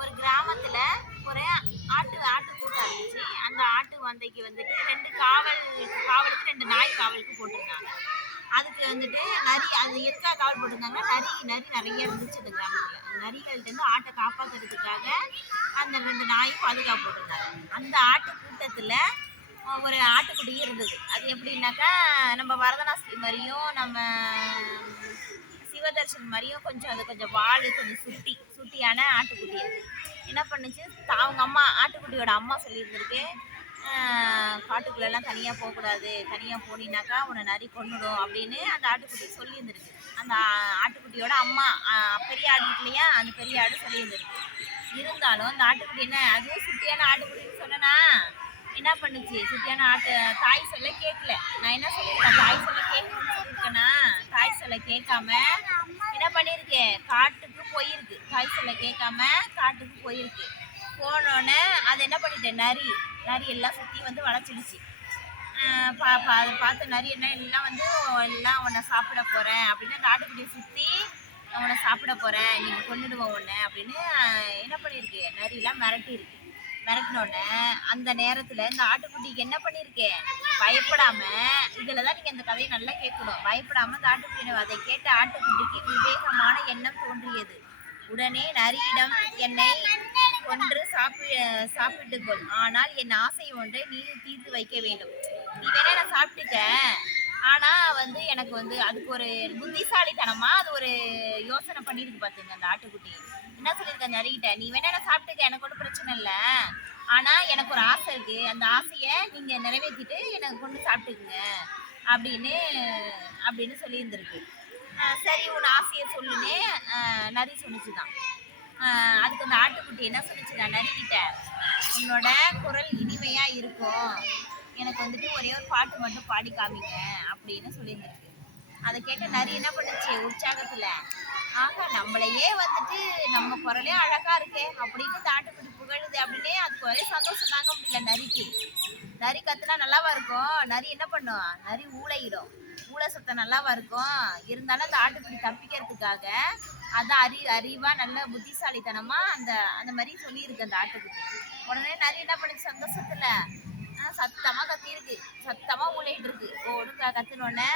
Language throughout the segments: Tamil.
ஒரு கிராமத்துல ஒரு ஆட்டு கூட்டம் இருந்துச்சு. அந்த ஆட்டு மந்தைக்கு வந்துட்டு 2 காவலுக்கு 2 நாய் காவலுக்கு போட்டிருந்தாங்க. அதுக்கு வந்துட்டு நரி அது எதுக்காக காவல் போட்டிருந்தாங்கன்னா, நரி நரி நெறைய இருந்துச்சு அந்த கிராமத்துல. நரிகள்ட்டருந்து ஆட்ட காப்பாத்துறதுக்காக அந்த 2 நாயும் பாதுகாப்பு போட்டிருந்தாங்க. அந்த ஆட்டு கூட்டத்துல ஒரு ஆட்டுக்குட்டி இருந்தது. அது எப்படின்னாக்கா, நம்ம வரதனாஸ்தி மாரியும், நம்ம சிவதர்ஷன் மாரியும் கொஞ்சம் வாலு கொஞ்சம் சுட்டியான ஆட்டுக்குட்டி அது. என்ன பண்ணுச்சு, அவங்க அம்மா ஆட்டுக்குட்டியோட அம்மா சொல்லியிருந்திருக்கு, காட்டுக்குள்ளெல்லாம் தனியாக போகக்கூடாது, தனியாக போனீனாக்கா உன்னை நரி கொன்னுடும் அப்படின்னு அந்த ஆட்டுக்குட்டி சொல்லியிருந்திருக்கு. அந்த ஆட்டுக்குட்டியோட அம்மா பெரிய ஆடு இருக்கு இல்லையா, அந்த பெரிய ஆடு சொல்லியிருந்திருக்கு. இருந்தாலும் அந்த ஆட்டுக்குட்டி என்ன, அதுவும் சுட்டியான ஆட்டுக்குட்டின்னு சொன்னேன்னா என்ன பண்ணுச்சு, சுட்டியான தாய் சொல்ல கேட்கல. நான் என்ன சொல்லியிருக்கேன், தாய் சொல்ல கேட்கணும்னு சொல்லியிருக்கேன்னா, தாய் சொல்ல கேட்காம என்ன பண்ணியிருக்கு, காட்டுக்கு போயிருக்கு. தாய் சொல்ல கேட்காம காட்டுக்கு போயிருக்கு. போனோடனே அது என்ன பண்ணிட்டேன், நரி எல்லாம் சுற்றி வந்து வளைச்சிடுச்சு. அதை பார்த்த நரி எல்லாம் உன்னை சாப்பிட போகிறேன் அப்படின்னு அந்த ஆட்டுக்குட்டியை சுற்றி உன்னை சாப்பிட போகிறேன், நீங்கள் கொண்டுடுவோம் உன்னை அப்படின்னு என்ன பண்ணியிருக்கு, நரியெல்லாம் மிரட்டியிருக்கு. மிரட்டினோடனே அந்த நேரத்தில் இந்த ஆட்டுக்குட்டிக்கு என்ன பண்ணியிருக்கேன், பயப்படாம, இதில் தான் நீங்கள் இந்த கதையை நல்லா கேட்கணும். பயப்படாமல் இந்த ஆட்டுக்குட்டி, அதை கேட்ட ஆட்டுக்குட்டிக்கு விவேகமான எண்ணம் தோன்றியது. உடனே நரியிடம், என்னை கொன்று சாப்பிட்டுக்கொள், ஆனால் என் ஆசை ஒன்றை நீ தீர்த்து வைக்க வேண்டும். நீ வேணா நான் சாப்பிட்டுக்க, ஆனால் எனக்கு அதுக்கு ஒரு புத்திசாலித்தனமா அது ஒரு யோசனை பண்ணியிருக்கு பார்த்துங்க அந்த ஆட்டுக்குட்டி. என்ன சொல்லியிருக்க நரிகிட்ட, நீ வேணா நான் சாப்பிட்டுக்க, எனக்கு ஒன்றும் பிரச்சனை இல்லை, ஆனால் எனக்கு ஒரு ஆசை இருக்குது, அந்த ஆசையை நீங்கள் நிறைவேற்றிட்டு எனக்கு கொண்டு சாப்பிட்டுக்குங்க அப்படின்னு சொல்லியிருந்திருக்கு. சரி உன் ஆசையை சொல்லுன்னு நரி சொன்னிச்சுதான். அதுக்கு அந்த ஆட்டுக்குட்டி என்ன சொல்லிச்சுதான் நரிக்கிட்ட, உன்னோட குரல் இனிமையாக இருக்கும், எனக்கு ஒரே ஒரு பாட்டு மட்டும் பாடி காமிங்க அப்படின்னு சொல்லியிருந்திருக்கு. அதை கேட்ட நரி என்ன பண்ணுச்சு, உற்சாகத்தில், ஆக நம்மளையே நம்ம குரலே அழகா இருக்கே அப்படின்னு ஆட்டுக்குட்டி புகழுது அப்படின்னு அதுக்கு ஒரே சந்தோஷம் தாங்க முடியல நரிக்கு. நரி கத்துனா நல்லாவா இருக்கும், நரி என்ன பண்ணும், நரி ஊளையிடும், ஊளை சத்தம் நல்லாவா இருக்கும். இருந்தாலும் அந்த ஆட்டுக்குட்டி தப்பிக்கிறதுக்காக அதான் அறிவா நல்ல புத்திசாலித்தனமா அந்த மாதிரி சொல்லியிருக்கு அந்த ஆட்டுக்குட்டி. உடனே நரி என்ன பண்ணுச்சு, சந்தோஷத்துல சத்தமா கத்திருக்கு, சத்தமா ஊளையிட்டு இருக்கு. கத்துனோடனே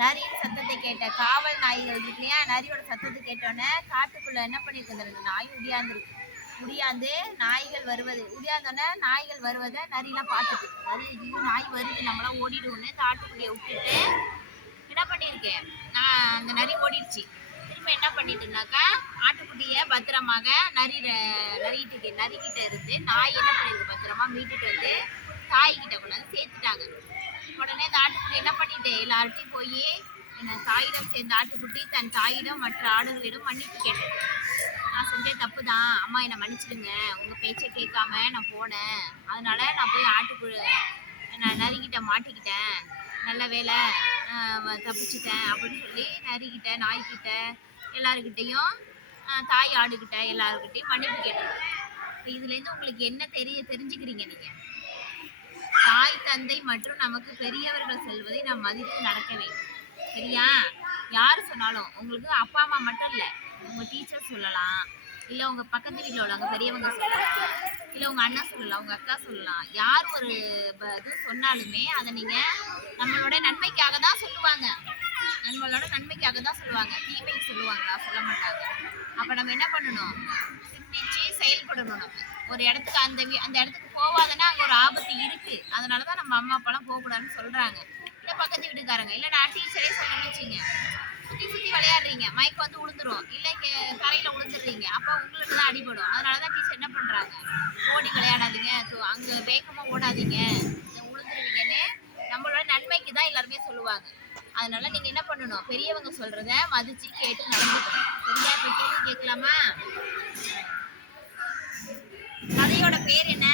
நரியின் சத்தத்தை கேட்ட காவல் நாய்கள் இருக்கு இல்லையா, நரியோட சத்தத்தை கேட்டோன்னே காட்டுக்குள்ள என்ன பண்ணிருக்கு, அந்த 2 நாயும் உடியாந்து நாய்கள் வருவதை நரியெல்லாம் பார்த்துட்டு, நாய் வருது நம்மளாம் ஓடிடுவோன்னு இந்த ஆட்டுக்குட்டியை விட்டுட்டு என்ன பண்ணியிருக்கேன், அந்த நரி ஓடிடுச்சு. திரும்ப என்ன பண்ணிட்டுனாக்கா, ஆட்டுக்குட்டியை பத்திரமாக நரிக்கிட்ட இருந்து நாய் என்ன பண்ணிருக்கு, பத்திரமா மீட்டுட்டு தாய்கிட்ட கொண்டாந்து சேர்த்துட்டாங்க. உடனே இந்த ஆட்டுக்குட்டி என்ன பண்ணிட்டு எல்லார்ட்டையும் போய் தாயிடம் சேர்ந்த ஆட்டுக்குட்டி தன் தாயிடம் மற்ற ஆடுகளிடம் மன்னிப்பு கேட்டது. நான் செஞ்ச தப்பு தான், அம்மா என்னை மன்னிச்சிடுங்க, உங்கள் பேச்சை கேட்காம நான் போனேன், அதனால நான் போய் நான் நரிக்கிட்ட மாட்டிக்கிட்டேன், நல்ல வேலை தப்பிச்சிட்டேன் அப்படின்னு சொல்லி நரிக்கிட்ட நாய்கிட்ட எல்லாருக்கிட்டையும் தாய் ஆடுகிட்ட எல்லாருக்கிட்டையும் மன்னிப்பு கேட்டது. இப்போ இதுலேருந்து உங்களுக்கு என்ன தெரிஞ்சுக்கிறீங்க நீங்கள், தாய் தந்தை மற்றும் நமக்கு பெரியவர்கள் செல்வதை நாம் மதித்து நடக்க வேண்டும். சரியா, யார் சொன்னாலும், உங்களுக்கு அப்பா அம்மா மட்டும் இல்லை, உங்கள் டீச்சர் சொல்லலாம், இல்லை உங்கள் பக்கத்து வீட்டில் உள்ளவங்க பெரியவங்க சொல்லலாம், இல்லை உங்கள் அண்ணா சொல்லலாம், உங்கள் அக்கா சொல்லலாம், யார் ஒரு இது சொன்னாலுமே அதை நீங்கள் நம்மளோட நன்மைக்காக தான் சொல்லுவாங்க, தீமைக்கு சொல்லுவாங்களா, சொல்ல மாட்டாங்க. அப்போ நம்ம என்ன பண்ணணும், சிந்திச்சு செயல்படணும். நம்ம ஒரு இடத்துக்கு அந்த இடத்துக்கு போகாதன்னா அங்கே ஒரு ஆபத்து இருக்கு, அதனால தான் நம்ம அம்மா அப்பாலாம் போகக்கூடாதுன்னு சொல்றாங்க. இல்லை பக்கத்து வீட்டுக்காரங்க, இல்லை நான் டீச்சரே சொல்லணும்னு வச்சுங்க, சுற்றி விளையாடுறீங்க, மயக்கம் விழுந்துரும், இல்லை கரையில் விழுந்துடுறீங்க, அப்போ உங்களுக்கு தான் அடிபடும். அதனால தான் டீச்சர் என்ன பண்ணுறாங்க, ஓடி விளையாடாதீங்க, அங்கே வேகமாக ஓடாதீங்க, விழுந்துருவீங்கன்னு நம்மளோட நன்மைக்கு தான் எல்லாருமே சொல்லுவாங்க. அதனால நீங்க என்ன பண்ணணும், பெரியவங்க சொல்றத மதிச்சு கேட்டு நடந்துக்கணும். சரியா, இப்ப கேள்வி கேட்கலாமா? கதையோட பேர் என்ன,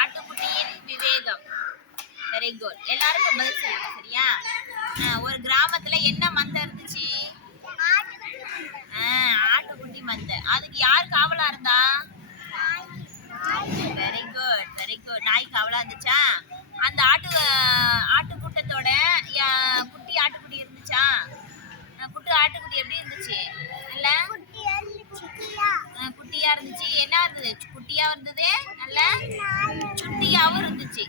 ஆட்டுக்குட்டியின் விவேகம். வெரி குட், எல்லாருக்கும் பதில் சொல்லுங்க. சரியா, ஒரு கிராமத்துல என்ன மந்தை இருந்துச்சு, ஆட்டுக்குட்டி மந்தை. அதுக்கு யார் காவலா இருந்தா, வெரி குட், நாய் காவலா இருந்துச்சா. அந்த ஆட்டு கூட்டத்தோட குட்டி ஆட்டுக்குட்டி இருந்துச்சா, குட்டி ஆட்டுக்குட்டி எப்படி இருந்துச்சு, இல்ல இருந்தது, குட்டியா இருந்தது, நல்ல சுட்டியாவும் இருந்துச்சு.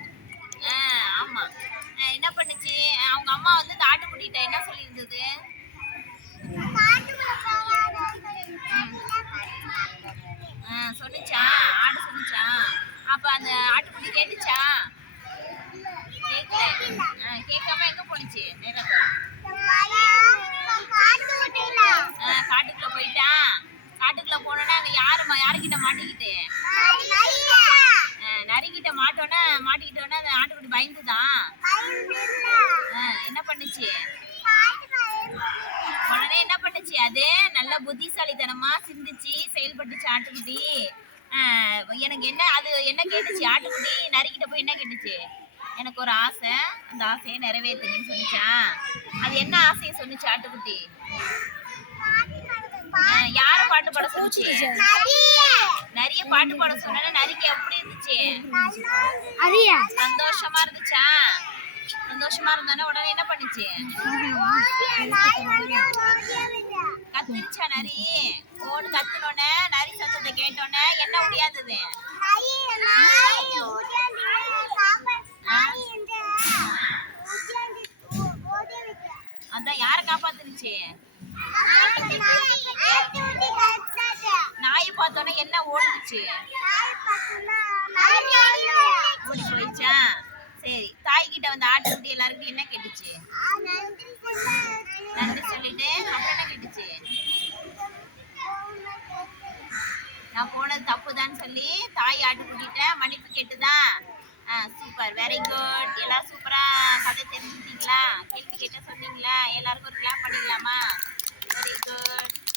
ஆமா. என்ன பண்ணுச்சு? அவங்க அம்மா வந்து இந்த ஆட்டுக்குட்டிகிட்ட என்ன சொல்லியிருந்தது? சொன்னுச்சா? ஆடு சொன்னுச்சா? அப்ப அந்த ஆட்டுக்குட்டி கேட்டுச்சா? கேட்கல. கேட்காம எங்க போனுச்சு? நேரா காட்டுக்குள்ள போயிட்டா. காட்டுக்குள்ள போனோன்னா அங்க யாருக்கிட்ட மாட்டிக்கிட்டு? நரிக்கிட்ட மாட்டிக்கிட்டோன்னே அந்த ஆட்டுக்குட்டி பயந்துதான். என்ன பண்ணுச்சு? உடனே என்ன பண்ணுச்சு? அது நல்ல புத்திசாலித்தனமா சிந்திச்சு செயல்பட்டுச்சு ஆட்டுக்குட்டி. எனக்கு என்ன கேட்டுச்சு ஆட்டுக்குட்டி? நரிக்கிட்ட போய் என்ன கேட்டுச்சு? எனக்கு ஒரு ஆசை, அந்த ஆசையை நிறைவேற்றுங்கன்னு சொன்னிச்சா? அது என்ன ஆசையை சொன்னிச்சு ஆட்டுக்குட்டி? யார பாட்டு பாட சொல்லுச்சு? நிறைய பாட்டு பாட சொன்னா நரிக்கு எப்படி இருந்துச்சு? சந்தோஷமா இருந்துச்சா? சந்தோஷமா இருந்தானே உடனே என்ன பண்ணுச்சு? கத்துருச்சா நரி? ஓடு கத்துனோடனே நரி சத்தத்தை கேட்டோன்னே என்ன முடியாதது? அதான் யார காப்பாத்துனுச்சு? நாய் பார்த்தோன்னே என்ன ஓடுச்சு? ஓடி போயிடுச்சா? சரி, தாய்கிட்ட வந்து ஆட்டுக்குட்டி எல்லாருக்கிட்டையும் என்ன கேட்டுச்சு? நன்றி சொல்லிட்டு அப்புறம் என்ன கேட்டுச்சு? நான் போனது தப்புதான்னு சொல்லி தாய் ஆட்டுக்குட்டிட்ட மன்னிப்பு கேட்டுதா? Super, very good. எல்லாரும் சூப்பரா கதை தெரிஞ்சுக்கிட்டீங்களா? கேள்வி கேட்ட சொன்னீங்களா? எல்லாருக்கும் ஒரு கிளாப் பண்ணிடலாமா? Very good.